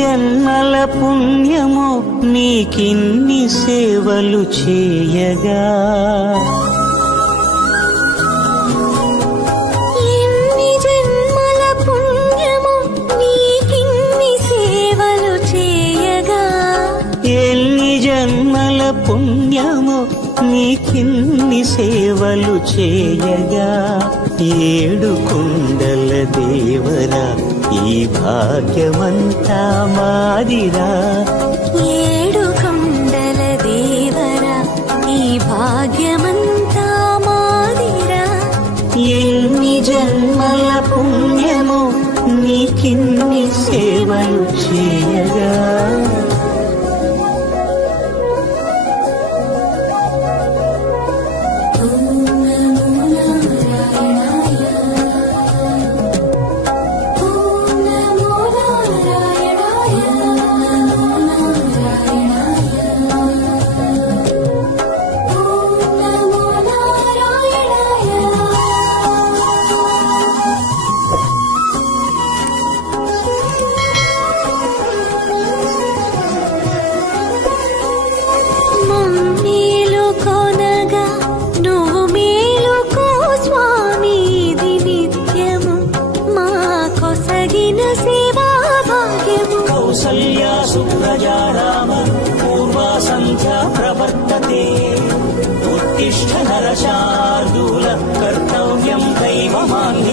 జన్మల పుణ్యము నీకిన్ని సేవలు చేయగా, ఎన్ని జన్మల పుణ్యము నీకిన్ని సేవలు చేయగా, ఎన్ని జన్మల పుణ్యము నీకిన్ని సేవలు చేయగా, ఏడు కొండల దేవరా ఈ భాగ్యమంతా మాదిరా, ఏడు కొండల దేవరా ఈ భాగ్యమంతా మాదిరా, ఎన్ని జన్మల పుణ్యము నీకిన్ని సేవలు చేయగా. కౌసల్యా సుప్రజా రామ పూర్వా సంధ్యా ప్రవర్తతే, ఉత్తిష్ఠ నరశార్దూల కర్తవ్యం దైవమాన్య